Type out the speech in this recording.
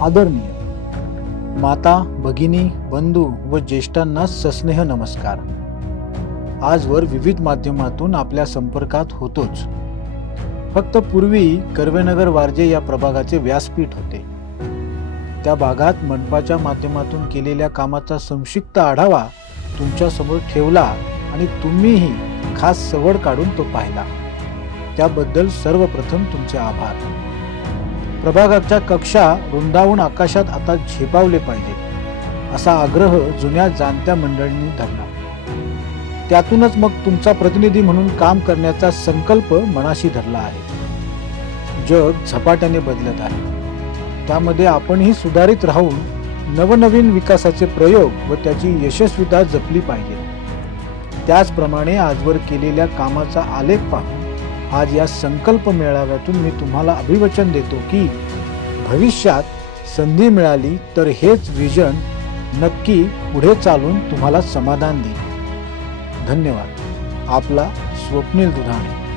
आदरणीय माता, भगिनी, बंधू व ज्येष्ठांना सस्नेह नमस्कार. आजवर विविध माध्यमातून आपल्या संपर्कात होतोच. फक्त पूर्वी कर्वेनगर वारजे या प्रभागाचे व्यासपीठ होते. त्या भागात मनपाच्या माध्यमातून केलेल्या कामाचा संक्षिप्त आढावा तुमच्या समोर ठेवला आणि तुम्हीही खास सवड काढून तो पाहिला. त्याबद्दल सर्वप्रथम तुमचे आभार. प्रभागाच्या कक्षा रुंदावून आकाशात आता झेपावले पाहिजे असा आग्रह जुन्या जाणत्या मंडळींनी धरला. त्यातूनच मग तुमचा प्रतिनिधी म्हणून काम करण्याचा संकल्प मनाशी धरला आहे. जग झपाट्याने बदलत आहे. त्यामध्ये आपणही सुधारित राहून नवनवीन विकासाचे प्रयोग व त्याची यशस्वीता जपली पाहिजे. त्याचप्रमाणे आजवर केलेल्या कामाचा आलेख पाहून आज या संकल्प मेळाव्यातून मी तुम्हाला अभिवचन देतो की भविष्यात संधी मिळाली तर हेच विजन नक्की पुढे चालून तुम्हाला समाधान देईल. धन्यवाद. आपला स्वप्नील दुधाणे.